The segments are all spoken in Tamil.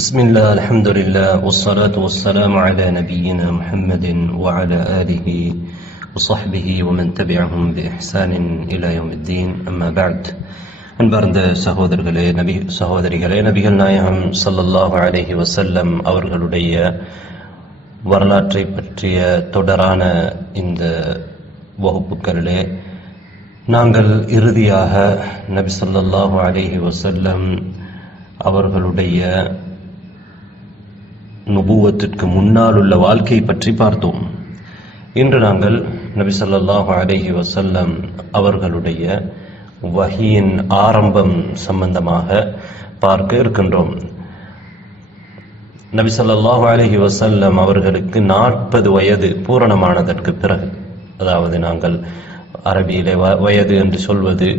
بسم الله الحمد لله والصلاة والسلام على نبينا محمد وعلى آله وصحبه ومن تبعهم بإحسان إلى يوم الدين أما بعد அன்பார்ந்த சகோதரிகளே நபிகள் நாயகம் ஸல்லல்லாஹு அலைஹி வஸல்லம் அவர்களுடைய வரலாற்றை பற்றிய தொடரான இந்த வகுப்புகளிலே நாங்கள் இறுதியாக நபி ஸல்லல்லாஹு அலைஹி வஸல்லம் அவர்களுடைய நுபுவத்திற்கு முன்னால் உள்ள வாழ்க்கை பற்றி பார்த்தோம். இன்று நாங்கள் நபி ஸல்லல்லாஹு அலைஹி வஸல்லம் அவர்களுடைய வஹியின் ஆரம்பம் சம்பந்தமாக பார்க்க இருக்கின்றோம். நபி ஸல்லல்லாஹு அலைஹி வஸல்லம் அவர்களுக்கு 40 வயது பூரணமானதற்கு பிறகு, அதாவது நாங்கள் அரபியிலே வயது என்று சொல்வது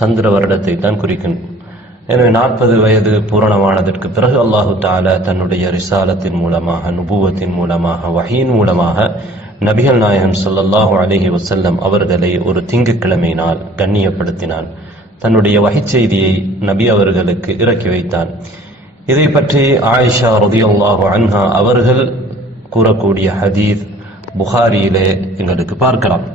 சந்திர வருடத்தை தான் குறிக்கின்றோம். எனவே 40 வயது பூரணமானதற்கு பிறகு அல்லாஹு தஆலா தன்னுடைய ரிசாலத்தின் மூலமாக, நுபுவத்தின் மூலமாக, வஹீன் மூலமாக நபிகள் நாயகம் ஸல்லல்லாஹு அலைஹி வஸல்லம் அவர்களை ஒரு திங்கட்கிழமை நாள் கண்ணியப்படுத்தினான். தன்னுடைய வஹீச் செய்தியை நபி அவர்களுக்கு இறக்கி வைத்தான். இதை பற்றி ஆயிஷா ரலியல்லாஹு அன்ஹா அவர்கள் கூறக்கூடிய ஹதீஸ் புகாரியிலே எங்களுக்கு பார்க்கலாம்.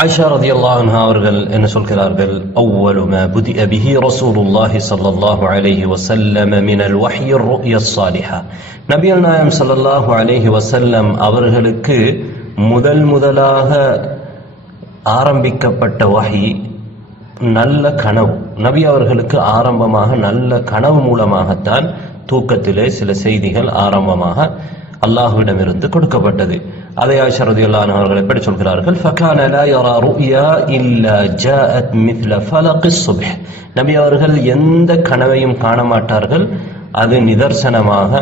ஆயிஷா ரலியல்லாஹு அன்ஹா அவர்கள் என்ன சொல்கிறார்கள்? அவ்வலு மா புதிஅ பிஹி ரசூலுல்லாஹி ஸல்லல்லாஹு அலைஹி வஸல்லம் மினல் வஹ்யி ரு'யா ஸாலிஹா. நபிகள் நாயகம் ஸல்லல்லாஹு அலைஹி வஸல்லம் அவர்களுக்கு முதலாக ஆரம்பிக்கப்பட்ட வஹி நல்ல கனவு. நபி அவர்களுக்கு ஆரம்பமாக நல்ல கனவு மூலமாகத்தான் தூக்கத்திலே சில செய்திகள் ஆரம்பமாக அல்லாஹ்விடமிருந்து கொடுக்கப்பட்டது. அதை ஆயிஷா ரலியல்லாஹு அன்ஹா அவர்கள் எப்படி சொல்கிறார்கள்? ஃபகான லா யரா ருயா இல்லா ஜாஅத் மித்ல ஃபலகிஸ் சுப்ஹ். நபி அவர்கள் எந்த கனவையும் காண மாட்டார்கள், அது நிதர்சனமாக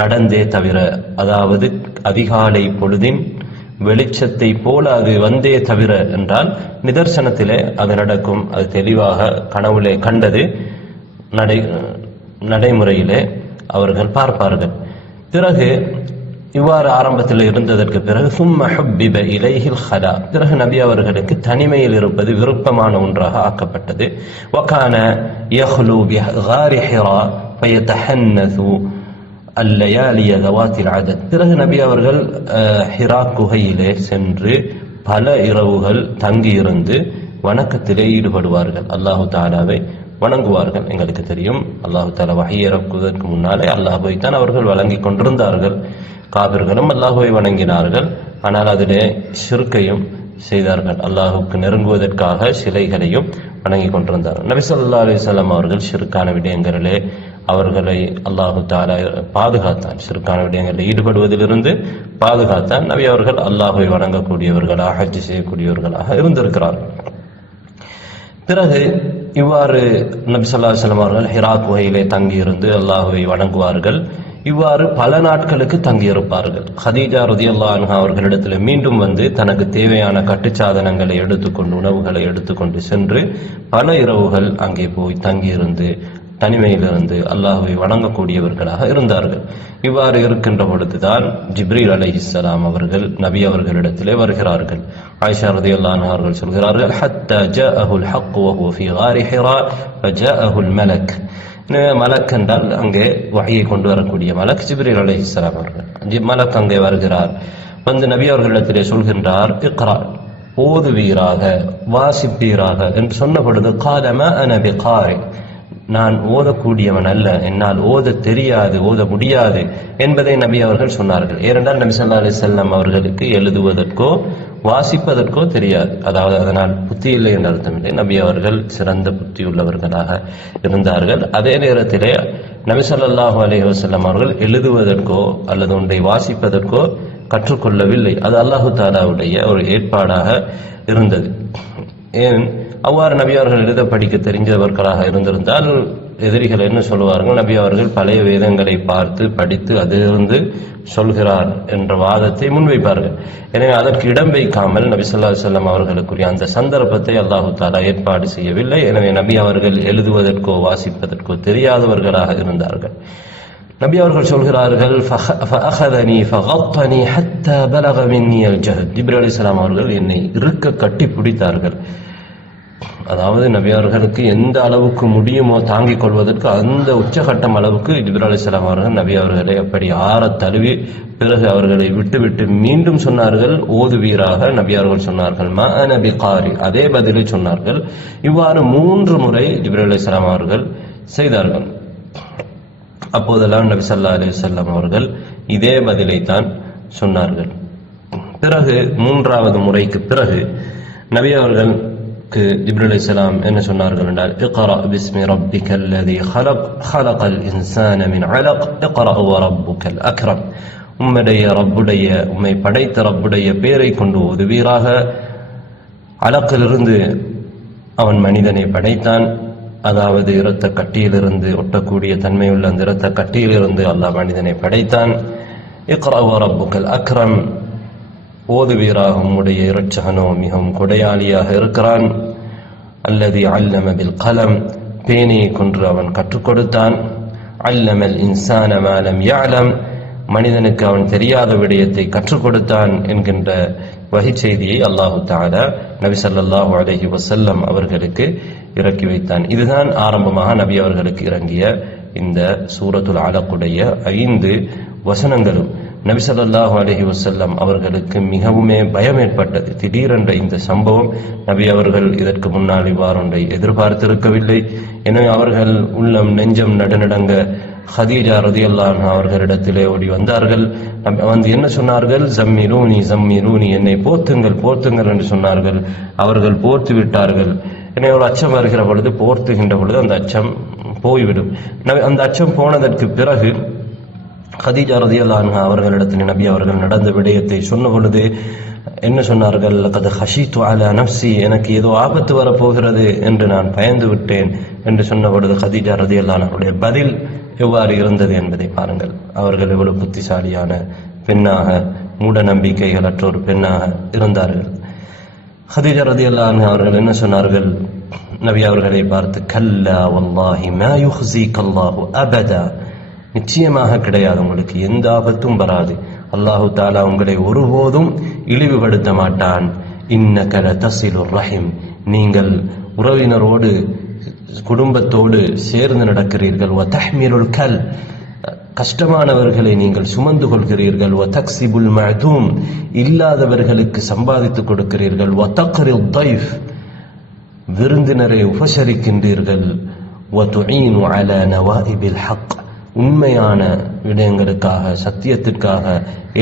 நடந்தே தவிர, அதாவது அதிகாலை பொழுதின் வெளிச்சத்தை போல அது வந்தே தவிர என்றால் நிதர்சனத்திலே அது நடக்கும். அது தெளிவாக கனவுலே கண்டது நடைமுறையிலே அவர்கள் பார்ப்பார்கள். பிறகு இவ்வாறு ஆரம்பத்தில் இருந்ததற்கு பிறகு சும்ம ஹுப்பிப இலைஹில் ஹலா, பிறகு நபி அவர்களுக்கு தனிமையில் இருப்பது விருப்பமான ஒன்றாக ஆக்கப்பட்டது. வகான யஹ்லு பிகாரி ஹிரா ஃபயதஹன்னது அல்லயாலிய தவாத்தில் அதத். பிறகு நபி அவர்கள் ஹிரா குகையிலே சென்று பல இரவுகள் தங்கியிருந்து வணக்கத்திலே ஈடுபடுவார்கள், அல்லாஹு தஆலாவை வணங்குவார்கள். எங்களுக்கு தெரியும், அல்லாஹு தஆலா வஹி இறக்குவதற்கு முன்னாலே அல்லாஹ்வை தான் அவர்கள் வணங்கி கொண்டிருந்தார்கள். காபிர்களும் அல்லாஹ்வை வணங்கினார்கள், ஆனால் அதிலே ஷிர்கையும் செய்தார்கள். அல்லாஹுக்கு நெருங்குவதற்காக சிலைகளையும் வணங்கி கொண்டிருந்தார்கள். நபி ஸல்லல்லாஹு அலைஹி வஸல்லம் அவர்கள் ஷிர்கான விடயங்களிலே அவர்களை அல்லாஹு தஆலா பாதுகாத்தான். ஷிர்கான விடயங்களில் ஈடுபடுவதிலிருந்து பாதுகாத்தான். நபி அவர்கள் அல்லாஹ்வை வணங்கக்கூடியவர்களாக, ஹஜ் செய்யக்கூடியவர்களாக இருந்திருக்கிறார்கள். பிறகு இவ்வாறு நபி ஸல்லல்லாஹு அலைஹி வஸல்லம் அவர்கள் ஹிரா குகையிலே தங்கியிருந்து அல்லாஹ்வை வணங்குவார்கள். இவ்வாறு பல நாட்களுக்கு தங்கியிருப்பார்கள். ஹதீஜா ரலியல்லாஹு அன்ஹா அவர்களிடத்தில் மீண்டும் வந்து தனக்கு தேவையான கட்டுச்சாதனங்களை எடுத்துக்கொண்டு, உணவுகளை எடுத்துக்கொண்டு சென்று பல இரவுகள் அங்கே போய் தங்கியிருந்து தனிமையிலிருந்து அல்லாஹ்வை வணங்கக்கூடியவர்களாக இருந்தார்கள். இவ்வாறு இருக்கின்ற பொழுதுதான் ஜிப்ரீல் அலைஹிஸ்ஸலாம் அவர்கள் நபி அவர்களிடத்திலே வருகிறார்கள். ஆயிஷா ரலியல்லாஹு அன்ஹா அவர்கள் சொல்கிறார்கள், ஹத்தா ஜாஅஹுல் ஹக் வ ஹுவ ஃபீ காரி ஹிரா ஃபஜாஅஹுல் மலக். மலக் என்றால் அங்கே வஹியை கொண்டு வரக்கூடிய மலக் ஜிப்ரீல் அலைஹிஸ்ஸலாம் அவர்கள். மலக் அங்கே வருகிறார். வந்து நபி அவர்களிடத்திலே சொல்கின்றார், இக்ரா, ஓதுவீராக, வாசிப்பீராக என்று சொன்ன பொழுது கால மா அன பிகாரி, நான் ஓதக்கூடியவன் அல்ல, என்னால் ஓத தெரியாது, ஓத முடியாது என்பதை நபி அவர்கள் சொன்னார்கள். ஏனென்றால் நபி ஸல்லல்லாஹு அலைஹி வஸல்லம் அவர்களுக்கு எழுதுவதற்கோ வாசிப்பதற்கோ தெரியாது. அதாவது அதனால் புத்தி இல்லை என்ற அர்த்தமில்லை. நபி அவர்கள் சிறந்த புத்தி உள்ளவர்களாக இருந்தார்கள். அதே நேரத்திலே நபி ஸல்லல்லாஹு அலைஹி வஸல்லம் அவர்கள் எழுதுவதற்கோ அல்லது ஒன்றை வாசிப்பதற்கோ கற்றுக்கொள்ளவில்லை. அது அல்லாஹு தஆலாவுடைய ஒரு ஏற்பாடாக இருந்தது. ஏன் அவ்வாறு நபி அவர்கள் எழுத படிக்க தெரிஞ்சவர்களாக இருந்திருந்தால் எதிரிகள் என்ன சொல்வார்கள்? நபி அவர்கள் பழைய வேதங்களை பார்த்து படித்து அதிலிருந்து சொல்கிறார் என்ற வாதத்தை முன்வைப்பார்கள். எனவே அதற்கு இடம் வைக்காமல் நபி ஸல்லல்லாஹு அலைஹி வஸல்லம் அவர்களுக்குரிய அந்த சந்தர்ப்பத்தை அல்லாஹு தஆலா ஏற்பாடு செய்யவில்லை. எனவே நபி அவர்கள் எழுதுவதற்கோ வாசிப்பதற்கோ தெரியாதவர்களாக இருந்தார்கள். நபி அவர்கள் சொல்கிறார்கள், ஃபஅഖذني فغطني حتى بلغ مني الجهد. ஜிப்ரீல் அலைஹிஸ்ஸலாம் அவர்கள் என்னை இறுக்க கட்டி பிடித்தார்கள். அதாவது நபி அவர்களுக்கு எந்த அளவுக்கு முடியுமோ தாங்கிக் கொள்வதற்கு அந்த உச்சகட்டம் அளவுக்கு ஜிப்ரீல் அலைஹிஸ்ஸலாம் அவர்கள் நபி அவர்களை அப்படி தழுவி பிறகு அவர்களை விட்டுவிட்டு மீண்டும் சொன்னார்கள், ஓதுவீராக. நபி அவர்கள் சொன்னார்கள், மா அன பிகாரி, அதே பதிலை சொன்னார்கள். இவ்வாறு 3 முறை ஜிப்ரீல் அலைஹிஸ்ஸலாம் அவர்கள் செய்தார்கள். அப்போதெல்லாம் நபி ஸல்லல்லாஹு அலைஹி வஸல்லம் அவர்கள் இதே பதிலை தான் சொன்னார்கள். பிறகு 3வது முறைக்கு பிறகு நபி அவர்கள் ஜிப்ரீல் அலைஹிஸ்ஸலாம் என்ன சொன்னார்கள் என்றால், இக்ரா பிஸ்மி ரப்பிக்கல் லதீ ஹலக் ஹலகல் இன்சான மின் அலக் இக்ரா வ ரப்புக்கல் அக்ரம், உம்மை படைத்த ரப்புடைய பெயரை கொண்டு ஓதுவீராக. அலக்கிலிருந்து அவன் மனிதனை படைத்தான், அதாவது இரத்த கட்டியிலிருந்து ஒட்டக்கூடிய தன்மையுள்ள அந்த இரத்த கட்டியிலிருந்து அல்லாஹ் மனிதனை படைத்தான். இக்ரா வ ரப்புக்கல் அக்ரம், ஓதுவீராக, உம்முடைய இரட்சகனோ மிகவும் கொடையாளியாக இருக்கிறான். அல்லதி அல்லம பில் கலம், பேனையை கொன்று அவன் கற்றுக் கொடுத்தான். அல்லமல் இன்சான மா லம் யஅலம், மனிதனுக்கு அவன் தெரியாத விடயத்தை கற்றுக் கொடுத்தான் என்கின்ற வஹி செய்தியை அல்லாஹு தஆலா நபி ஸல்லல்லாஹு அலைஹி வஸல்லம் அவர்களுக்கு இறக்கி வைத்தான். இதுதான் ஆரம்பமாக நபி அவர்களுக்கு இறங்கிய இந்த சூரத்துல் அலக்குடைய 5 வசனங்களும். நபி ஸல்லல்லாஹு அலைஹி வஸல்லம் அவர்களுக்கு மிகவுமே பயம் ஏற்பட்டது. திடீரென்ற இந்த சம்பவம், நபி அவர்கள் இதற்கு முன்னால் இவ்வாறொன்றை எதிர்பார்த்திருக்கவில்லை. எனவே அவர்கள் உள்ளம் நெஞ்சம் நடுநடுங்க ஹதீஜா ரலியல்லாஹு அன்ஹா அவர்களிடத்திலே ஓடி வந்தார்கள். வந்து என்ன சொன்னார்கள், ஜம்மிலூனி ஜம்மிலூனி, என்னை போர்த்துங்கள் போர்த்துங்கள் என்று சொன்னார்கள். அவர்கள் போர்த்து விட்டார்கள். எனவே ஒரு அச்சம் வருகிற பொழுது, போர்த்துகின்ற பொழுது அந்த அச்சம் போய்விடும். அந்த அச்சம் போனதற்கு பிறகு ஹதீஜா ரலியல்லாஹு அன்ஹா அவர்களிடத்தில் நபி அவர்கள் நடந்த விடயத்தை சொன்ன பொழுது என்ன சொன்னார்கள், லகத் ஹஷீது அலா நஃப்ஸி, எனக்கு ஏதோ ஆபத்து வரப்போகிறது என்று நான் பயந்து விட்டேன் என்று சொன்ன பொழுது ஹதீஜா ரலியல்லாஹு அன்ஹாவுடைய பதில் எவ்வாறு இருந்தது என்பதை பாருங்கள். அவர்கள் எவ்வளவு புத்திசாலியான பெண்ணாக, மூட நம்பிக்கைகளற்ற ஒரு பெண்ணாக இருந்தார்கள். ஹதீஜா ரலியல்லாஹு அன்ஹா அவர்கள் என்ன சொன்னார்கள், நபி அவர்களை பார்த்து, கல்லா வல்லாஹி மா யுஹ்ஸீக அல்லாஹு அபதா, நிச்சயமாக கிடையாது, உங்களுக்கு எந்த ஆபத்தும் வராது, அல்லாஹு தஆலா உங்களை ஒருபோதும் இழிவுபடுத்த மாட்டான். இன்னக லதஸிலுர் ரஹிம், நீங்கள் உறவினரோடு குடும்பத்தோடு சேர்ந்து நடக்கிறீர்கள். வ தஹ்மிலுல் கல், கஷ்டமானவர்களை நீங்கள் சுமந்து கொள்கிறீர்கள். வ தக்ஸிபுல் மஅதூம், இல்லாதவர்களுக்கு சம்பாதித்துக் கொடுக்கிறீர்கள். வ தக்ரில் தைஃப், விருந்தினரை உபசரிக்கின்றீர்கள். வ துஈனு அலா நவாஇபில் ஹக், உண்மையான விடயங்களுக்காக, சத்தியத்திற்காக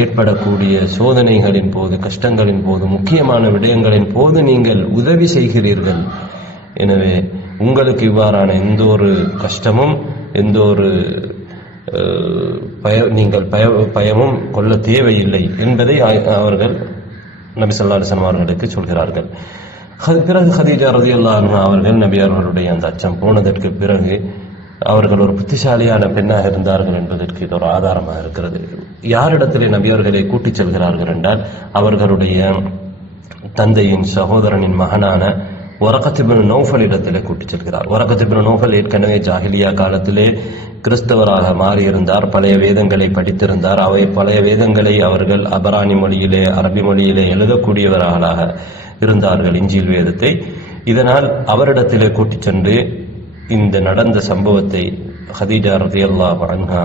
ஏற்படக்கூடிய சோதனைகளின் போது, கஷ்டங்களின் போது, முக்கியமான விடயங்களின் போது நீங்கள் உதவி செய்கிறீர்கள். எனவே உங்களுக்கு இவ்வாறான எந்த ஒரு கஷ்டமும், எந்த ஒரு நீங்கள் பயமும் கொள்ள தேவையில்லை என்பதை அவர்கள் நபி ஸல்லல்லாஹு அலைஹி வஸல்லம் அவர்களுக்கு சொல்கிறார்கள். பிறகு ஹதீஜா ரலியல்லாஹு அன்ஹா அவர்கள் நபி அவர்களுடைய அந்த அச்சம் போனதற்கு பிறகு அவர்கள் ஒரு புத்திசாலியான பெண்ணாக இருந்தார்கள் என்பதற்கு இது ஒரு ஆதாரமாக இருக்கிறது. யாரிடத்திலே நபி அவர்களை கூட்டிச் செல்கிறார்கள் என்றால், அவர்களுடைய தந்தையின் சகோதரனின் மகனான வரகத் இப்னு நௌஃபல் இடத்திலே கூட்டிச் செல்கிறார். வரகத் இப்னு நௌஃபல் ஏற்கனவே ஜாஹிலியா காலத்திலே கிறிஸ்தவராக மாறியிருந்தார். பழைய வேதங்களை படித்திருந்தார். அவை பழைய வேதங்களை அவர்கள் அபரானி மொழியிலே, அரபி மொழியிலே எழுதக்கூடியவர்களாக இருந்தார்கள், இஞ்சில் வேதத்தை. இதனால் அவரிடத்திலே கூட்டிச் சென்று இந்த நடந்த சம்பவத்தை ஹதீஜா ரலியல்லாஹு அன்ஹா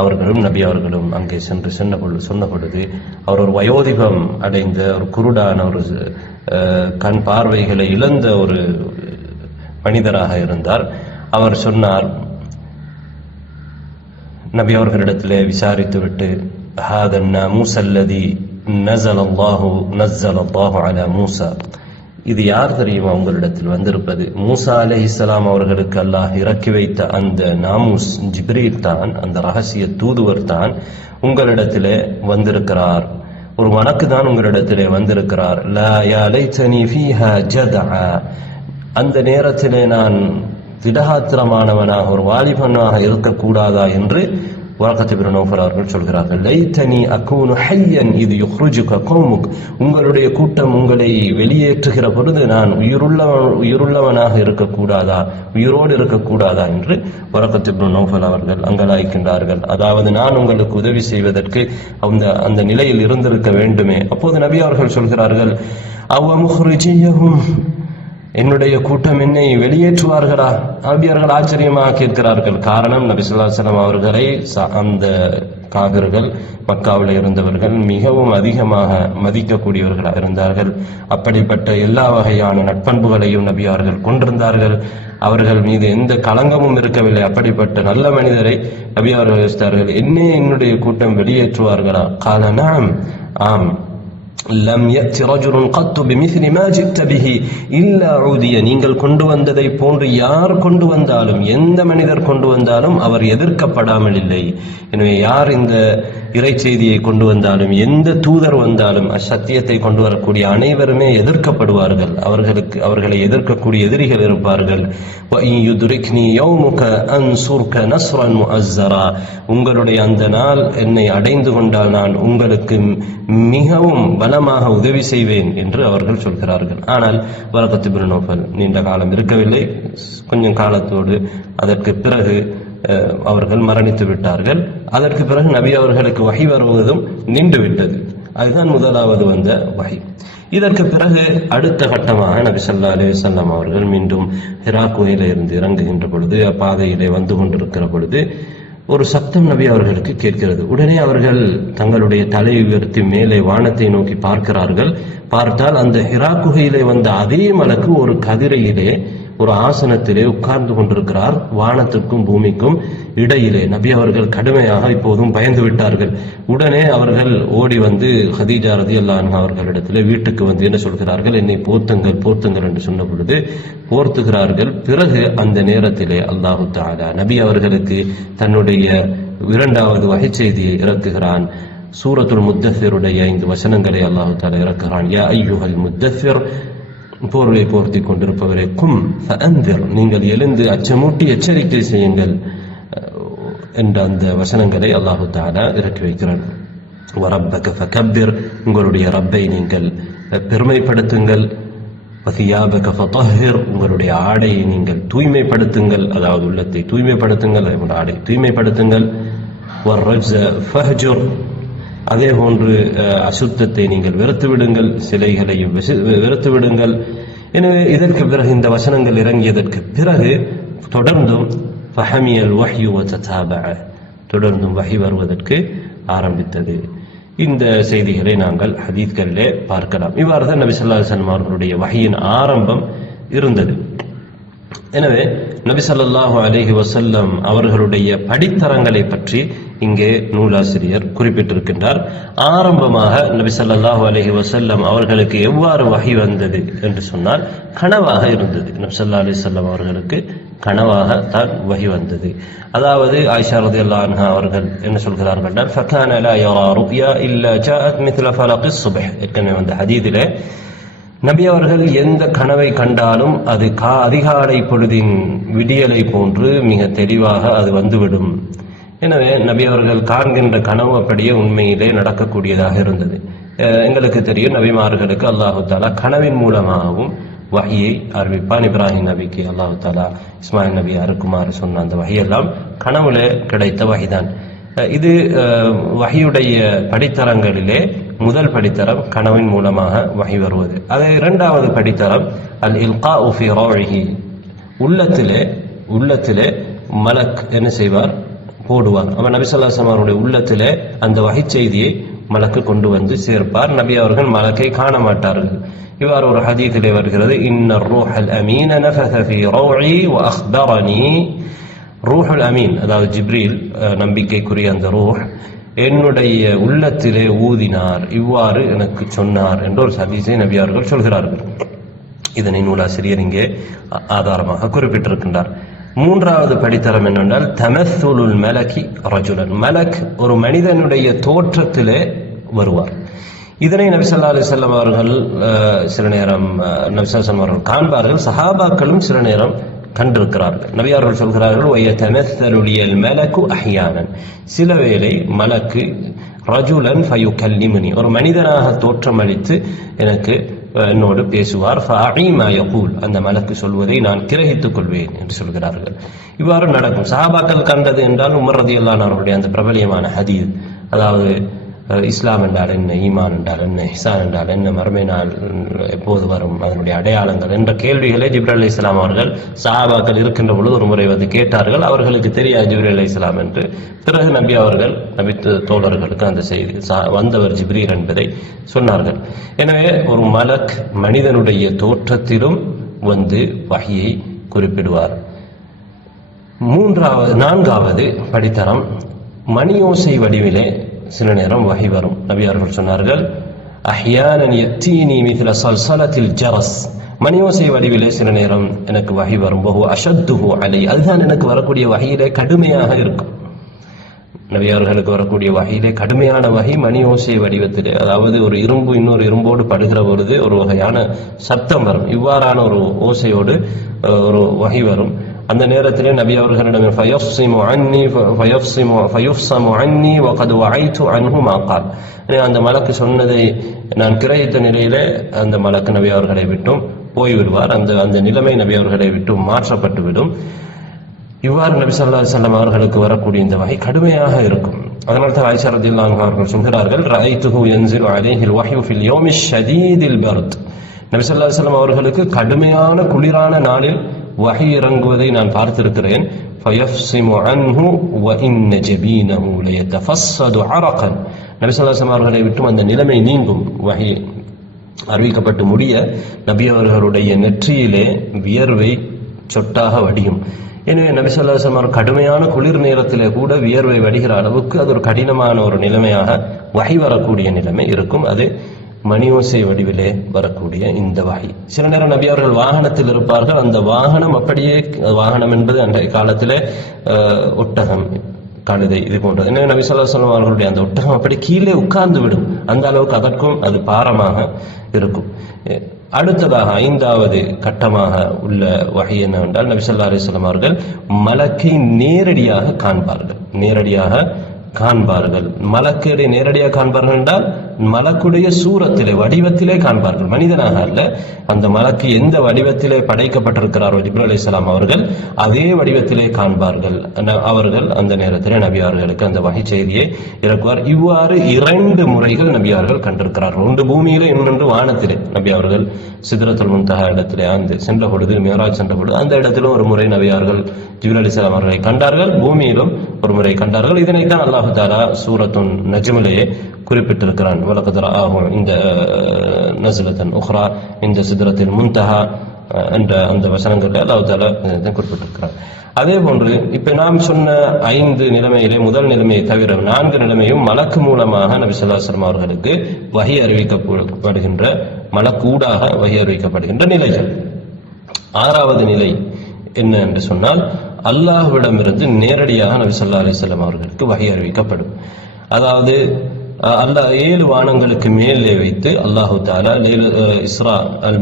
அவர்களும் நபி அவர்களும் அங்கே சென்று சொன்ன பொழுது, அவர் ஒரு வயோதிபம் அடைந்த, ஒரு குருடான, ஒரு கண் பார்வைகளை இழந்த ஒரு மனிதராக இருந்தார். அவர் சொன்னார், நபி அவர்களிடத்திலே விசாரித்துவிட்டு, ஹாதன் நாமூஸ் அல்லதி நஸ்ஸலல்லாஹு அலா மூசா, இது யார் தெரியுமா உங்களிடத்தில் வந்திருப்பது? மூசா அலைஹிஸ்ஸலாம் அவர்களுக்கு அல்லாஹ் இறக்கி வைத்த அந்த நாமூஸ், ஜிப்ரீல் தான், அந்த ரகசிய தூதுவர் தான் உங்களிடத்திலே வந்திருக்கிறார். ஒரு மலக்கு தான் உங்களிடத்திலே வந்திருக்கிறார். லா யா லைதனி ஃபீஹா ஜதஆ, அந்த நேரத்திலே நான் திடகாத்திரமானவனாக, ஒரு வாலிபனாக இருக்கக்கூடாதா என்று வரகத் இப்னு நௌஃபல் அவர்கள் சொல்கிறார்கள். லைதனி அகூனு ஹய்யன் இது யுக்ருஜுக கௌமுக், உங்களுடைய கூட்டம் உங்களை வெளியேற்றுகிற பொழுது நான் உயிருள்ளவனாக இருக்கக்கூடாதா, உயிரோடு இருக்கக்கூடாதா என்று வரகத் இப்னு நௌஃபல் அவர்கள் அங்கலாய்க்கின்றார்கள். அதாவது நான் உங்களுக்கு உதவி செய்வதற்கு அந்த நிலையில் இருந்திருக்க வேண்டுமே. அப்போது நபி அவர்கள் சொல்கிறார்கள், அவ முஹ்ரிஜியஹும் என்னுடைய கூட்டம் என்னை வெளியேற்றுவார்களா? அரபியர்கள் ஆச்சரியமாக கேட்கிறார்கள். காரணம், நபி ஸல்லல்லாஹு அலைஹி வஸல்லம் அவர்களை அந்த காபிர்கள், மக்காவில் இருந்தவர்கள் மிகவும் அதிகமாக மதிக்கக்கூடியவர்களாக இருந்தார்கள். அப்படிப்பட்ட எல்லா வகையான நட்பண்புகளையும் நபி அவர்கள் கொண்டிருந்தார்கள். அவர்கள் மீது எந்த களங்கமும் இருக்கவில்லை. அப்படிப்பட்ட நல்ல மனிதரை நபி அவர்கள் யோசித்தார்கள், என்னுடைய கூட்டம் வெளியேற்றுவார்களா? கால நஅம், ஆம். லம் யத்தி ரஜுலுன் கத்து பிமிஸ்லி மா ஜித்த பிஹி இல்லா உதிய. நீங்கள் கொண்டு வந்ததை போன்று யார் கொண்டு வந்தாலும், எந்த மனிதர் கொண்டு வந்தாலும் அவர் எதிர்க்கப்படாமல் இல்லை. எனவே யார் இந்த இறை செய்தியை கொண்டு வந்தாலும், எந்த தூதர் வந்தாலும், அச்சத்தியத்தை கொண்டு வரக்கூடிய அனைவருமே எதிர்க்கப்படுவார்கள். அவர்களை எதிர்க்கக்கூடிய எதிரிகள் இருப்பார்கள். உங்களுடைய அந்த நாள் என்னை அடைந்து கொண்டால் நான் உங்களுக்கு மிகவும் பலமாக உதவி செய்வேன் என்று அவர்கள் சொல்கிறார்கள். ஆனால் வரகத் இப்னு நௌஃபல் நீண்ட காலம் இருக்கவில்லை. கொஞ்சம் காலத்தோடு அதற்கு பிறகு அவர்கள் மரணித்து விட்டார்கள். அதற்கு பிறகு நபி அவர்களுக்கு வஹி வருவதும் நின்று விட்டது. அதுதான் முதலாவது வந்த வஹி. இதற்கு பிறகு அடுத்த கட்டமாக நபி ஸல்லல்லாஹு அலைஹி வஸல்லம் அவர்கள் மீண்டும் ஹிரா குகையில இருந்து இறங்குகின்ற பொழுது, பாதையிலே வந்து கொண்டிருக்கிற பொழுது ஒரு சத்தம் நபி அவர்களுக்கு கேட்கிறது. உடனே அவர்கள் தங்களுடைய தலை உயர்த்தி மேலே வானத்தை நோக்கி பார்க்கிறார்கள். பார்த்தால் அந்த ஹிரா குகையிலே வந்த அதே மலக்கு ஒரு கதிரையிலே, ஒரு ஆசனத்திலே உட்கார்ந்து கொண்டிருக்கிறார். வானத்திற்கும் பூமிக்கும் இடையிலே. நபி அவர்கள் கடுமையாக இப்போதும் பயந்து விட்டார்கள். உடனே அவர்கள் ஓடி வந்து ஹதீஜா ரலியல்லாஹு அன்ஹா அவர்களிடத்திலே வீட்டுக்கு வந்து என்ன சொல்கிறார்கள், என்னை போர்த்துங்கள் போர்த்துங்கள் என்று சொன்ன பொழுது போர்த்துகிறார்கள். பிறகு அந்த நேரத்திலே அல்லாஹு தஆலா நபி அவர்களுக்கு தன்னுடைய இரண்டாவது வஹி செய்தியை இறக்குகிறான். சூரத்துல் முத்தஃபிருடைய 5 வசனங்களை அல்லாஹு தஆலா இறக்குகிறான். யா அய்யுஹல் முத்தஃபிர், போர்வை போர்த்தி கொண்டிருப்பவரே, கும் ஃபஅன்திர், நீங்கள் எழுந்து அச்சமூட்டி எச்சரிக்கை செய்யுங்கள் என்ற அந்த வசனங்களை அல்லாஹு தஆலா இறக்கி வைக்கிறான். வரப்பக ஃபகப்பிர், உங்களுடைய ரப்பை நீங்கள் பெருமைப்படுத்துங்கள். வசியாபக ஃபதஹிர், உங்களுடைய ஆடையை நீங்கள் தூய்மைப்படுத்துங்கள், அதாவது உள்ளத்தை தூய்மைப்படுத்துங்கள், உங்களுடைய ஆடை தூய்மைப்படுத்துங்கள். வர்ரஜ்ஸ ஃபஹ்ஜுர், அதே போன்று அசுத்தத்தை நீங்கள் வெறுத்து விடுங்கள், சிலைகளையும் வெறுத்து விடுங்கள். எனவே இதற்கு பிறகு இந்த வசனங்கள் இறங்கியதற்கு பிறகு தொடர்ந்தும் ஃபஹமியல் வஹ்யு வததாபஅ, தொடர்ந்தும் வஹி வருவதற்கு ஆரம்பித்தது. இந்த செய்திகளை நாங்கள் ஹதீஸ்களிலே பார்க்கலாம். இவ்வாறு தான் நபி ஸல்லல்லாஹு அலைஹி வஸல்லம் அவர்களுடைய வஹியின் ஆரம்பம் இருந்தது. எனவே நபி ஸல்லல்லாஹு அலைஹி வஸல்லம் அவர்களுடைய படித்தரங்களை பற்றி இங்கே நூலாசிரியர் குறிப்பிட்டிருக்கின்றார். ஆரம்பமாக நபி ஸல்லல்லாஹு அலைஹி வஸல்லம் அவர்களுக்கு எவ்வாறு வஹி வந்தது என்று சொன்னால் கனவாக இருந்தது. நபி ஸல்லல்லாஹு அலைஹி வஸல்லம் அவர்களுக்கு கனவாக தான் வஹி வந்தது. அதாவது ஆயிஷா ரலியல்லாஹு அன்ஹா அவர்கள் என்ன சொல்கிறார்கள் என்றால், ஃபகான லா யரா ருயா இல்லா ஜாஅத் மித்ல ஃபலகிஸ் சுப்ஹ், ஏற்கனவே அந்த ஹதீஸிலே நபி அவர்கள் எந்த கனவை கண்டாலும் அது அதிகாலை பொழுதின் விடியலை போன்று மிக தெளிவாக அது வந்துவிடும். எனவே நபி அவர்கள் காண்கின்ற கனவு அப்படியே உண்மையிலே நடக்கக்கூடியதாக இருந்தது. எங்களுக்கு தெரியும், நபிமார்களுக்கு அல்லாஹு தஆலா கனவின் மூலமாகவும் வஹியை அறிவிப்பான். இப்ராஹிம் நபிக்கு அல்லாஹு தஆலா இஸ்மாயில் நபி அறுக்குமாறு சொன்ன அந்த வஹியெல்லாம் கனவுல கிடைத்த வஹிதான். இது வஹியுடைய படித்தரங்களிலே முதல் படித்தரம் கனவின் மூலமாக வஹி வருவது. அதே இரண்டாவது படித்தரம் அல் இல்காஉ ஃபீ ரௌஹி, உள்ளத்திலே மலக் என்ன செய்வார், போடுவார். அவன் நபி ஸல்லல்லாஹு அலைஹி வஸல்லம் அவருடைய உள்ளத்திலே அந்த வஹி செய்தியை மலக்கு கொண்டு வந்து சேர்ப்பார். நபி அவர்கள் மலக்கை காண மாட்டார்கள். இவ்வாறு ஒரு ஹதீஸிலே வருகிறது, இன்னர் ரூஹல் அமீன நஃபஸ ஃபீ ரௌஹி வ அக்பரனி. ரூஹுல் அமீன், அதாவது ஜிப்ரீல், நம்பிக்கைக்குரிய அந்த ரூஹ் என்னுடைய உள்ளத்திலே ஊதினார், இவ்வாறு எனக்கு சொன்னார் என்ற ஒரு ஹதீஸை நபி அவர்கள் சொல்கிறார்கள். இதனை நூலாசிரியர் இங்கே ஆதாரமாக குறிப்பிட்டிருக்கின்றார். மூன்றாவது படித்தரம் என்னென்றால் தமஸ்ஸுலுல் மலகி ரஜுலன், மலக் ஒரு மனிதனுடைய தோற்றத்திலே வருவார். இதனை நபி ஸல்லல்லாஹு அலைஹி வஸல்லம் அவர்கள் சில நேரம் நபி ஸல்லல்லாஹு அலைஹி வஸல்லம் அவர்கள் காண்பார்கள், சஹாபாக்களும் சில நேரம் கண்டிருக்கிறார்கள். நபி அவர்கள் சொல்கிறார்கள், வயதமஸ்ஸலு லியல் மலகு அஹ்யானன், சில வேளை மலக்கு ரஜுலன் ஃபயுகல்லிமுனி, ஒரு மனிதனாக தோற்றமளித்து எனக்கு என்னோடு பேசுவார். ஃபஅஈமா யகூல், அந்த மலக்கு சொல்வதை நான் கிரகித்துக் கொள்வேன் என்று சொல்கிறார்கள். இவ்வாறு நடக்கும். சஹாபாக்கள் கண்டது என்றால் உமர் ரலியல்லாஹு அன்ஹு அவருடைய அந்த பிரபலியமான ஹதீஸ், அதாவது இஸ்லாம் என்றால் என்ன, ஈமான் என்றால் என்ன, இஹ்சான் என்றால் என்ன, மறுமை நாள் எப்போது வரும், அதனுடைய அடையாளங்கள் என்ற கேள்விகளை ஜிப்ரீல் அலைஹிஸ்ஸலாம் அவர்கள் சஹாபாக்கள் இருக்கின்ற பொழுது ஒரு முறை வந்து கேட்டார்கள். அவர்களுக்கு தெரியாது ஜிப்ரீல் அலைஹிஸ்ஸலாம் என்று. பிறகு நபி அவர்கள் நபி தோழர்களுக்கு அந்த செய்தி வந்தவர் ஜிப்ரீல் என்பதை சொன்னார்கள். எனவே ஒரு மலக் மனிதனுடைய தோற்றத்திலும் வந்து வஹியை குறிப்பிடுவார். நான்காவது படித்தரம், மணியோசை வடிவிலே சில நேரம் வஹி வரும். நபி அவர்கள் சொன்னார்கள், அஹ்யானன் யத்தீனி மித்ல ஸல்ஸலத்தில் ஜரஸ், மணியோசை வடிவிலே சில நேரம் எனக்கு வஹி வரும். வஹு அஷத்துஹு அலை, அதுதான் எனக்கு வரக்கூடிய வஹியிலே கடுமையாக இருக்கும். நபி அவர்களுக்கு வரக்கூடிய வஹியிலே கடுமையான வஹி மணியோசை வடிவத்திலே, அதாவது ஒரு இரும்பு இன்னொரு இரும்போடு படுகிற பொழுது ஒரு வகையான சத்தம் வரும். இவ்வாறான ஒரு ஓசையோடு ஒரு வஹி வரும். அந்த நேரத்திலே நபி அவர்களிடம் அந்த மலக்கு சொன்னதை நான் கிரகித்த நிலையிலே அந்த மலக்கு நபி அவர்களை விட்டும் போய்விடுவார். அந்த நிலைமை நபி அவர்களை விட்டும் மாற்றப்பட்டுவிடும். இவ்வாறு நபி ஸல்லல்லாஹு அலைஹி வஸல்லம் அவர்களுக்கு வரக்கூடிய இந்த வகை கடுமையாக இருக்கும். அதனால தான் ஆயிஷா ரலியல்லாஹு அன்ஹா அவர்கள் சொல்கிறார்கள், ரஅய்துஹு யன்ஸிலு அலைஹில் வஹ்யு ஃபில் யௌமிஷ் ஷதீதில் பர்த், நபி ஸல்லல்லாஹு அலைஹி வஸல்லம் அவர்களுக்கு கடுமையான குளிரான நாளில் வஹி இறங்குவதை நான் பார்த்திருக்கிறேன். ஃபயஃப்ஸிமு அன்ஹு வ இன்ன ஜபீனஹு லயதஃபஸ்ஸது அரகன், நபி ஸல்லல்லாஹு அலைஹி வஸல்லம் அவர்களை விட்டும் அந்த நிலைமை நீங்கும். வஹி அறிவிக்கப்பட்டு முடிய நபி அவர்களுடைய நெற்றியிலே வியர்வை சொட்டாக வடியும். எனவே நபி ஸல்லல்லாஹு அலைஹி வஸல்லம் கடுமையான குளிர் நேரத்திலே கூட வியர்வை வடிகிற அளவுக்கு அது ஒரு கடினமான ஒரு நிலைமையாக வஹி வரக்கூடிய நிலைமை இருக்கும். அது மணியோசை வடிவிலே வரக்கூடிய இந்த வஹி. சில நேரம் நபி அவர்கள் வாகனத்தில் இருப்பார்கள். அந்த வாகனம் அப்படியே, வாகனம் என்பது அன்றைய காலத்திலே ஒட்டகம், கழுதை இது போன்றது. எனவே நபி ஸல்லல்லாஹு அலைஹி வஸல்லம் அவர்களுடைய அந்த ஒட்டகம் அப்படி கீழே உட்கார்ந்து விடும். அந்த அளவுக்கு அதற்கும் அது பாரமாக இருக்கும். அடுத்ததாக ஐந்தாவது கட்டமாக உள்ள வஹி என்னவென்றால், நபி ஸல்லல்லாஹு அலைஹி வஸல்லம் அவர்கள் மலக்கை நேரடியாக காண்பார்கள். மலக்கை நேரடியாக காண்பார்கள் என்றால் மலக்குடைய சூரத்திலே, வடிவத்திலே காண்பார்கள், மனிதனாக அல்ல. அந்த மலக்கு எந்த வடிவத்திலே படைக்கப்பட்டிருக்கிறாரோ ஜிப்ரீல் அலைஹிஸ்ஸலாம் அவர்கள் அதே வடிவத்திலே காண்பார்கள். அவர்கள் அந்த நேரத்திலே நபி அவர்களுக்கு அந்த வஹி செய்தியை இறக்குவார். இவ்வாறு 2 முறைகள் நபி அவர்கள் கண்டிருக்கிறார்கள். ஒன்று பூமியிலே, இன்னொன்று வானத்திலே. நபி அவர்கள் சித்ரத்துல் முன்தஹா இடத்திலே சென்ற பொழுது, மியராஜ் சென்ற பொழுது அந்த இடத்திலும் ஒரு முறை நபி அவர்கள் ஜிப்ரீல் அலைஹிஸ்ஸலாம் அவர்களை கண்டார்கள். பூமியிலும் ஒரு முறை கண்டார்கள். இதனைத்தான் அல்லாஹு தஆலா சூரத்துன் நஜ்மிலே குறிப்பிட்டிருக்கிறான். வலகத் ரஆஹு இந்த நஸ்லத்தன் உக்ரா இந்த சித்ரத்தில் முன்தஹா என்ற அந்த வசனங்களில் அல்லாஹ் தஆலா குறிப்பிட்டிருக்கிறான். அதே போன்று இப்ப நாம் சொன்ன 5 நிலைமையிலே முதல் நிலைமையை தவிர 4 நிலைமையும் மலக்கு மூலமாக நபி ஸல்லல்லாஹு அலைஹி வஸல்லம் அவர்களுக்கு வஹி அறிவிக்கப்படுகின்ற, மலக்கூடாக வஹி அறிவிக்கப்படுகின்ற நிலைகள். 6வது நிலை என்ன என்று சொன்னால், அல்லாஹ்விடமிருந்து நேரடியாக நபி ஸல்லல்லாஹு அலைஹி வஸல்லம் அவர்களுக்கு வஹி அறிவிக்கப்படும். அதாவது அல்லாஹ் 7 வானங்களுக்கு மேலே வைத்து அல்லாஹு தஆலா இஸ்ரா அல்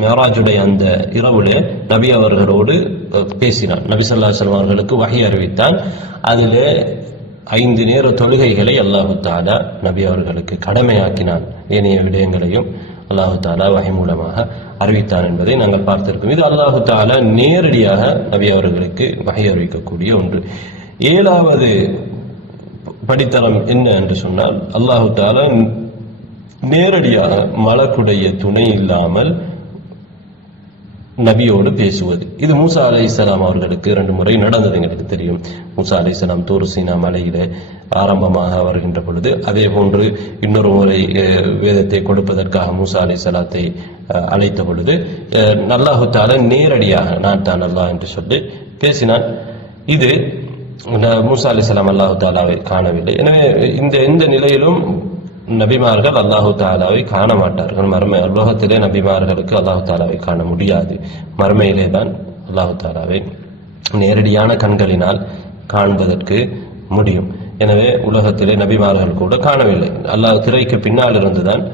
மியராஜுடைய அந்த இரவுலே நபி அவர்களோடு பேசினான். நபி ஸல்லல்லாஹு அலைஹி வஸல்லம் அவர்களுக்கு வஹி அறிவித்தான். அதிலே 5 நேர தொழுகைகளை அல்லாஹு தஆலா நபி அவர்களுக்கு கடமையாக்கினான். ஏனைய விடயங்களையும் அல்லாஹு தஆலா வஹி மூலமாக அறிவித்தான் என்பதை நாங்கள் பார்த்திருக்கோம். இது அல்லாஹு தஆலா நேரடியாக நபி அவர்களுக்கு வஹி அறிவிக்கக்கூடிய ஒன்று. 7வது படித்தரம் என்ன என்று சொன்னால், அல்லாஹு தஆலா நேரடியாக மலக்குடைய துணை இல்லாமல் நபியோடு பேசுவது. இது மூசா அலைஹிஸ்ஸலாம் அவர்களுக்கு 2 முறை நடந்தது. எங்களுக்கு தெரியும். மூசா அலைஹிஸ்ஸலாம் தூர் சீனா மலையிலே ஆரம்பமாக வருகின்ற பொழுது, அதே போன்று இன்னொரு முறை வேதத்தை கொடுப்பதற்காக மூசா அலைஹிஸ்ஸலாத்தை அழைத்த பொழுது அல்லாஹு தஆலா நேரடியாக நான் தான் அல்லாஹ் என்று சொல்லி பேசினான். இது மூசா அலைஹிஸ்ஸலாம் அல்லாஹு தஆலாவை காணவில்லை. எனவே இந்த நிலையிலும் நபிமார்கள் அல்லாஹு தஆலாவை காண மாட்டார்கள். உலகத்திலே நபிமார்களுக்கு அல்லாஹு தஆலாவை காண முடியாது. மறுமையிலே தான் அல்லாஹு தஆலாவை நேரடியான கண்களினால் காண்பதற்கு முடியும். எனவே உலகத்திலே நபிமார்கள் கூட காணவில்லை. அல்லாஹ் திரைக்கு பின்னால் இருந்துதான்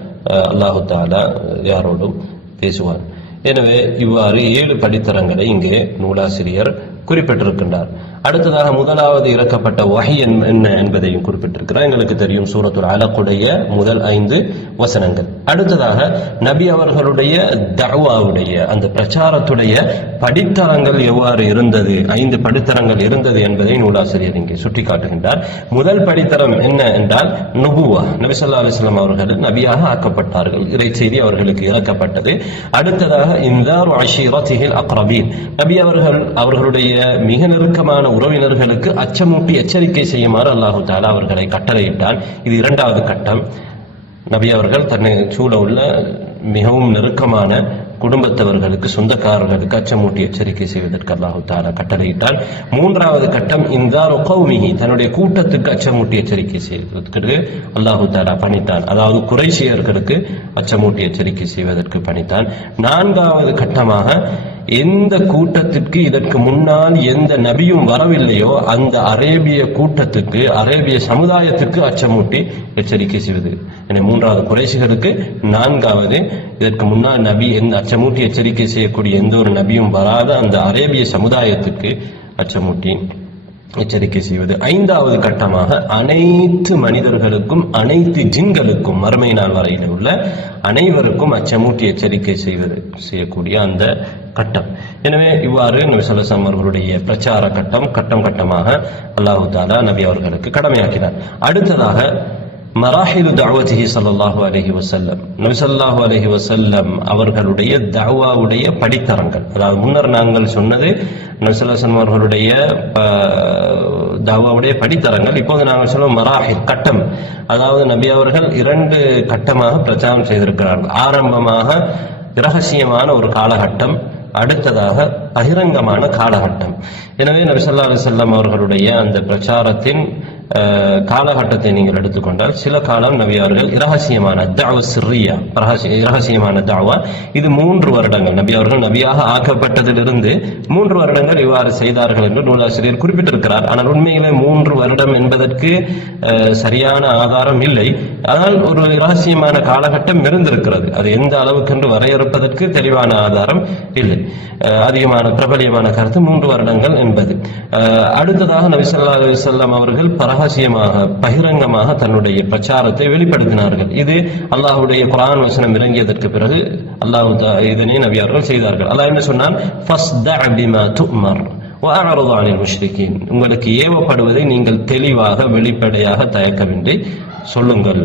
அல்லாஹு தஆலா யாரோடும் பேசுவார். எனவே இவ்வாறு 7 படித்தரங்களை இங்கே நூலாசிரியர் குறிப்பிட்டிருக்கின்றார். அடுத்ததாக முதலாவது இறக்கப்பட்ட வஹி என்ன என்பதையும் குறிப்பிட்டிருக்கிறார். எங்களுக்கு தெரியும் சூரத்துல் அலக்குடைய முதல் 5 வசனங்கள். அடுத்ததாக நபி அவர்களுடைய தஅவாவுடைய அந்த பிரச்சாரத்துடைய படித்தரங்கள் எவ்வாறு இருந்தது, 5 படித்தரங்கள் இருந்தது என்பதை நூலாசிரியர் இங்கே சுட்டிக்காட்டுகின்றார். முதல் படித்தரம் என்ன என்றால் நுபுவா, நபி ஸல்லல்லாஹு அலைஹி வஸல்லம் அவர்கள் நபியாக ஆக்கப்பட்டார்கள், இறை செய்தி அவர்களுக்கு இறக்கப்பட்டது. அடுத்ததாக இன்தாரு அஷீரத்திஹில் அக்ரபீன், நபி அவர்களுடைய மிக நெருக்கமான உறவினர்களுக்கு அச்சமூட்டி எச்சரிக்கை செய்யுமாறு அல்லாஹு தஆலா அவர்களை கட்டளையிட்டான். இது இரண்டாவது கட்டம். நபி அவர்கள் தன்னை சூழ உள்ள மிகவும் நெருக்கமான குடும்பத்தவர்களுக்கு, சொந்தக்காரர்களுக்கு அச்சமூட்டி எச்சரிக்கை செய்வதற்கு அல்லாஹு தஆலா கட்டளையிட்டான். மூன்றாவது கட்டம் இன்தாரு கௌமிஹி, தன்னுடைய கூட்டத்துக்கு அச்சமூட்டி எச்சரிக்கை செய்வதற்கு அல்லாஹு தஆலா பணித்தான். அதாவது குறைஷியர்களுக்கு அச்சமூட்டி எச்சரிக்கை செய்வதற்கு பணித்தான். நான்காவது கட்டமாக எந்த கூட்டத்திற்கு இதற்கு முன்னால் எந்த நபியும் வரவில்லையோ அந்த அரேபிய கூட்டத்துக்கு, அரேபிய சமுதாயத்துக்கு அச்சமூட்டி எச்சரிக்கை செய்வது. எனவே மூன்றாவது குறைஷிகளுக்கு, நான்காவது இதற்கு முன்னால் நபி எந்த அச்சமூட்டி எச்சரிக்கை செய்யக்கூடிய எந்த ஒரு நபியும் வராத அந்த அரேபிய சமுதாயத்துக்கு அச்சமூட்டி எச்சரிக்கை செய்வது. ஐந்தாவது கட்டமாக அனைத்து மனிதர்களுக்கும், அனைத்து ஜின்களுக்கும், மறுமை நாள் வரையில் உள்ள அனைவருக்கும் அச்சமூட்டி எச்சரிக்கை செய்யக்கூடிய அந்த கட்டம். எனவே இவ்வாறு நபி ஸல்லல்லாஹு அலைஹி வஸல்லம் அவர்களுடைய பிரச்சார கட்டம் கட்டமாக அல்லாஹு தஆலா நபி அவர்களுக்கு கடமையாக்கினார். அடுத்ததாக மராஹிலு தஅவத்திஹி ஸல்லல்லாஹு அலைஹி வஸல்லம், நபி ஸல்லல்லாஹு அலைஹி வஸல்லம் அவர்களுடைய தஅவாவுடைய படித்தரங்கள். அதாவது முன்னர் நாங்கள் சொன்னது நபி ஸல்லல்லாஹு அலைஹி வஸல்லம் அவர்களுடைய தஅவாவுடைய படித்தரங்கள். இப்போது நாங்கள் சொல்லும் மராஹில், கட்டம். அதாவது நபி அவர்கள் 2 கட்டமாக பிரச்சாரம் செய்திருக்கிறார்கள். ஆரம்பமாக இரகசியமான ஒரு காலகட்டம், அடுத்ததாக பகிரங்கமான காலகட்டம். எனவே நபி ஸல்லல்லாஹு அலைஹி வஸல்லம் அவர்களுடைய அந்த பிரச்சாரத்தின் காலகட்டத்தை நீங்கள் எடுத்துக்கொண்டால், சில காலம் நபி அவர்கள் இரகசியமான தஅவா சிர்ரியா, இரகசியமான தஅவா, இது 3 வருடங்கள். நபி அவர்கள் நபியாக ஆக்கப்பட்டதிலிருந்து 3 வருடங்கள் இவ்வாறு செய்தார்கள் என்று நூலாசிரியர் குறிப்பிட்டிருக்கிறார். ஆனால் உண்மையிலே 3 வருடம் என்பதற்கு சரியான ஆதாரம் இல்லை. ஆனால் ஒரு இரகசியமான காலகட்டம் இருந்திருக்கிறது. அது எந்த அளவுக்கு என்று வரையறுப்பதற்கு தெளிவான ஆதாரம் இல்லை. அதிகமான பிரபலியமான கருத்து 3 வருடங்கள் என்பது. அடுத்ததாக நபி ஸல்லல்லாஹு அலைஹி வஸல்லம் அவர்கள் ரகசியமாக, பகிரங்கமாக தன்னுடைய பிரச்சாரத்தை வெளிப்படுத்தினார்கள். இது அல்லாஹ்வுடைய குர்ஆன் வசனம் இறங்கியதற்கு பிறகு அல்லாஹ் இதனை நபி அவர்கள் செய்தார்கள். அல்லாஹ் என்ன சொன்னான்? ஃபஸ்தஅ பிமா துஅமர் வஅஅரிது அனில் முஷ்ரிகீன், உங்களுக்கு ஏவப்படுவதை நீங்கள் தெளிவாக, வெளிப்படையாக, தயக்கமின்றி சொல்லுங்கள்.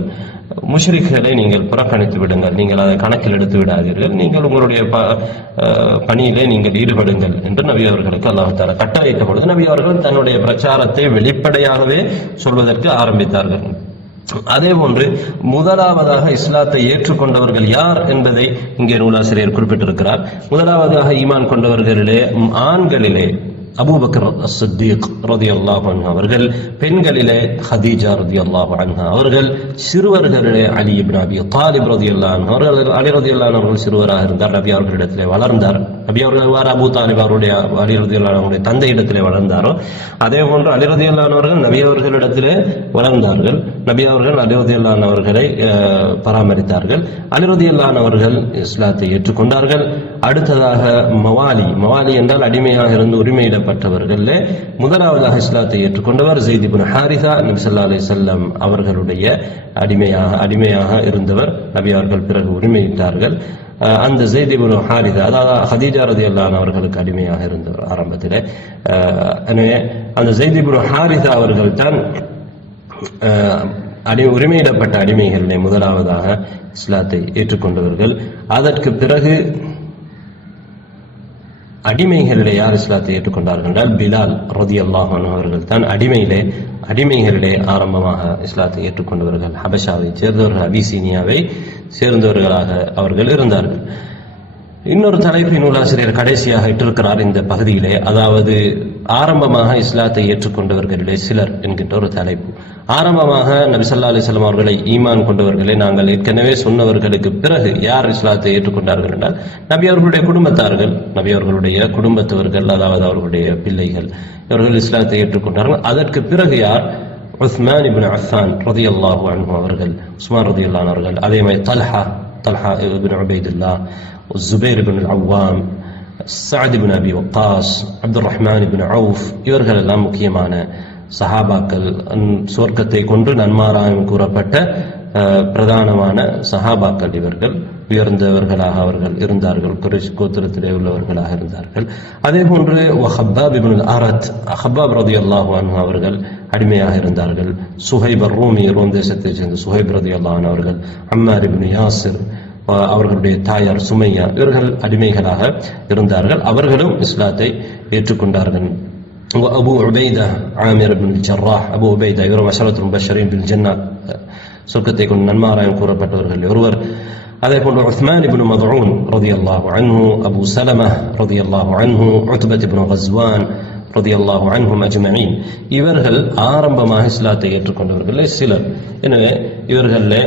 முஷ்ரிக்குகளை நீங்கள் புறக்கணித்து விடுங்கள், நீங்கள் அதை கணக்கில் எடுத்து விடாதீர்கள், நீங்கள் உங்களுடைய பணியிலே நீங்கள் ஈடுபடுங்கள் என்று நபி அவர்களுக்கு அல்லாஹ் தஆலா கட்டளையிட்ட பொழுது நபி அவர்கள் தன்னுடைய பிரச்சாரத்தை வெளிப்படையாகவே சொல்வதற்கு ஆரம்பித்தார்கள். அதே போன்று முதலாவதாக இஸ்லாத்தை ஏற்றுக்கொண்டவர்கள் யார் என்பதை இங்கே நூலாசிரியர் குறிப்பிட்டிருக்கிறார். முதலாவதாக ஈமான் கொண்டவர்களிலே ஆண்களிலே அபூபக்கர் அஸ்-சித்தீக் ரலியல்லாஹு அன்ஹு அவர்கள், பெண்களிலே ஹதீஜா ரலியல்லாஹு அன்ஹா அவர்கள், சிறுவர்களிலே அலி இப்னு அபி தாலிப் ரலியல்லாஹு அன்ஹு அவர்கள். அலி ரலியல்லாஹு அன்ஹு அவர்கள் சிறுவராக இருந்தார், நபி அவர்களிடத்திலே வளர்ந்தார். நபி அவர்கள் அபூ தாலிப் அவருடைய, அலி ரலியல்லாஹு அன்ஹுடைய தந்தை இடத்திலே வளர்ந்தாரோ அதே போன்று அலி ரலியல்லாஹு அன்ஹு அவர்கள் நபி அவர்களிடத்திலே வளர்ந்தார்கள். நபி அவர்கள் அலி ரலியல்லாஹு அன்ஹு அவர்களை பராமரித்தார்கள். அலி ரலியல்லாஹு அன்ஹு அவர்கள் இஸ்லாத்தை ஏற்றுக்கொண்டார்கள். அடுத்ததாக மவாலி என்றால் அடிமையாக இருந்து உரிமையிடப்பட்டவர்கள். முதலாவதாக இஸ்லாத்தை ஏற்றுக்கொண்டவர் ஸைத் இப்னு ஹாரிஸா, நபி ஸல்லல்லாஹு அலைஹி வஸல்லம் அவர்களுடைய அடிமையாக இருந்தவர். நபி அவர்கள் பிறகு உரிமையிட்டார்கள். அந்த ஸைத் இப்னு ஹாரிஸா, அதாவது ஹதீஜா ரலியல்லாஹு அன்ஹா அவர்களுக்கு அடிமையாக இருந்தவர் ஆரம்பத்தில். எனவே அந்த ஸைத் இப்னு ஹாரிஸா அவர்கள் தான் உரிமையிடப்பட்ட அடிமைகளிலே முதலாவதாக இஸ்லாத்தை ஏற்றுக்கொண்டவர்கள். அதற்கு பிறகு அடிமைகளிலே யார் இஸ்லாத்தை ஏற்றுக்கொண்டார்கள் என்றால் பிலால் ரலியல்லாஹு அன்ஹு அவர்கள் தான் அடிமைகளிலே ஆரம்பமாக இஸ்லாத்தை ஏற்றுக்கொண்டவர்கள். ஹபஷாவை சேர்ந்தவர்கள், அபிசீனியாவை சேர்ந்தவர்களாக அவர்கள் இருந்தார்கள். இன்னொரு தலைப்பை நூலாசிரியர் கடைசியாக இட்டிருக்கிறார் இந்த பகுதியிலே, அதாவது ஆரம்பமாக இஸ்லாத்தை ஏற்றுக்கொண்டவர்களிலே சிலர் என்கின்ற ஒரு தலைப்பு. ஆரம்பமாக நபி ஸல்லல்லாஹு அலைஹி வஸல்லம் அவர்களை ஈமான் கொண்டவர்களே நாங்கள் ஏற்கனவே சொன்னவர்களுக்கு பிறகு யார் இஸ்லாத்தை ஏற்றுக்கொண்டார்கள் என்றால் நபி அவர்களுடைய குடும்பத்தார்கள், நபி அவர்களுடைய குடும்பத்தவர்கள், அதாவது அவர்களுடைய பிள்ளைகள், இவர்கள் இஸ்லாத்தை ஏற்றுக்கொண்டார்கள். அதற்கு பிறகு யார்? உஸ்மான் இப்னு அஃபான் ரலியல்லாஹு அன்ஹு அவர்கள், உஸ்மான் ரலியல்லாஹு அவர்கள், அதே மாதிரி தல்ஹா இப்னு உபைதுல்லாஹ், ஜுபைர் இப்னு அவ்வாம், சஅத் இப்னு அபி வக்காஸ், அப்துல் ரஹ்மான் இப்னு அவுஃப், இவர்கள் எல்லாம் முக்கியமான சஹாபாக்கள். சுவர்க்கத்தை கொண்டு நன்மாராயம் கூறப்பட்ட பிரதானமான சஹாபாக்கள். இவர்கள் உயர்ந்தவர்களாக அவர்கள் இருந்தார்கள், குறைஷ் கோத்திரத்திலே உள்ளவர்களாக இருந்தார்கள். அதே போன்று ஹப்பாப் இப்னுல் அரத், ஹப்பாப் ரலியல்லாஹு அன்ஹு அவர்கள் அடிமையாக இருந்தார்கள். சுஹைப் ரூமி, ரோம் தேசத்தைச் சேர்ந்த சுஹைப் ரலியல்லாஹு அன்ஹு அவர்கள், அம்மார் இப்னு யாசிர் அவர்களுடைய தாயார் சுமையா, இவர்கள் அடிமைகளாக இருந்தார்கள். அவர்களும் இஸ்லாத்தை ஏற்றுக்கொண்டார்கள். அபு உபைதா ஆமிர் இப்னுல் ஜர்ராஹ், அபு உபைதா இவர் அஷரத்துல் முபஷ்ஷரீன் பில் ஜன்னah, சொர்க்கத்தை கொண்டு நன்மாராயம் கூறப்பட்டவர்கள் ஒருவர். அதே போன்று உஸ்மான் இப்னு மத்ஊன் ரலியல்லாஹு அன்ஹு, அபு சலமா ரலியல்லாஹு அன்ஹு, உத்பத் இப்னு கஸ்வான் ரலியல்லாஹு அன்ஹும் அஜ்மஈன், இவர்கள் ஆரம்பமாக இஸ்லாத்தை ஏற்றுக்கொண்டவர்கள் சிலர். எனவே இவர்களே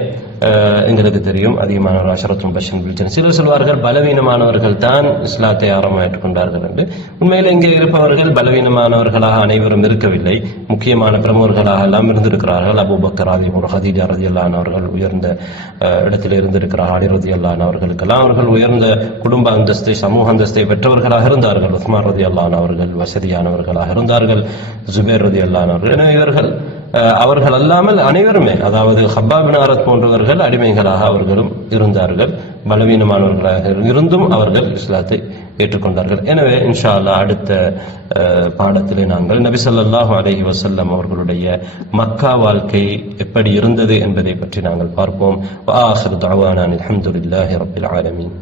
எங்களுக்கு தெரியும் அதிகமானவர் அஷரத்துல் முபஷ்ஷரீன் பில் ஜன்னah. சிலர் சொல்வார்கள் பலவீனமானவர்கள் தான் இஸ்லாத்தை ஆரம்பமாக ஏற்றுக்கொண்டார்கள் என்று. உண்மையில் இங்கே இருப்பவர்கள் பலவீனமானவர்களாக அனைவரும் இருக்கவில்லை. முக்கியமான பிரமுகர்களாக எல்லாம் இருந்திருக்கிறார்கள். அபூபக்கர், ஒரு ஹதீஜா ரலியல்லாஹு அன்ஹா அவர்கள் உயர்ந்த இடத்தில் இருந்திருக்கிறார்கள். அலி ரலியல்லாஹு அன்ஹு அவர்களுக்கெல்லாம் அவர்கள் உயர்ந்த குடும்ப அந்தஸ்தை, சமூக அந்தஸ்தை பெற்றவர்களாக இருந்தார்கள். உஸ்மான் ரலியல்லாஹு அன்ஹு அவர்கள் வசதியானவர்களாக இருந்தார்கள். ஜுபைர் ரலியல்லாஹு அன்ஹு அவர்கள். எனவே இவர்கள் அவர்கள் அல்லாமல் அனைவருமே, அதாவது ஹப்பாப் பின் அரத் போன்றவர்கள் அடிமைகளாக அவர்களும் இருந்தார்கள். பலவீனமானவர்களாக இருந்தும் அவர்கள் இஸ்லாத்தை ஏற்றுக்கொண்டார்கள். எனவே இன்ஷா அல்லாஹ் அடுத்த பாடத்திலே நாங்கள் நபி ஸல்லல்லாஹு அலைஹி வஸல்லம் அவர்களுடைய மக்கா வாழ்க்கை எப்படி இருந்தது என்பதை பற்றி நாங்கள் பார்ப்போம். வ ஆகிரு தஅவானா அல்ஹம்துலில்லாஹி ரப்பில் ஆலமீன்.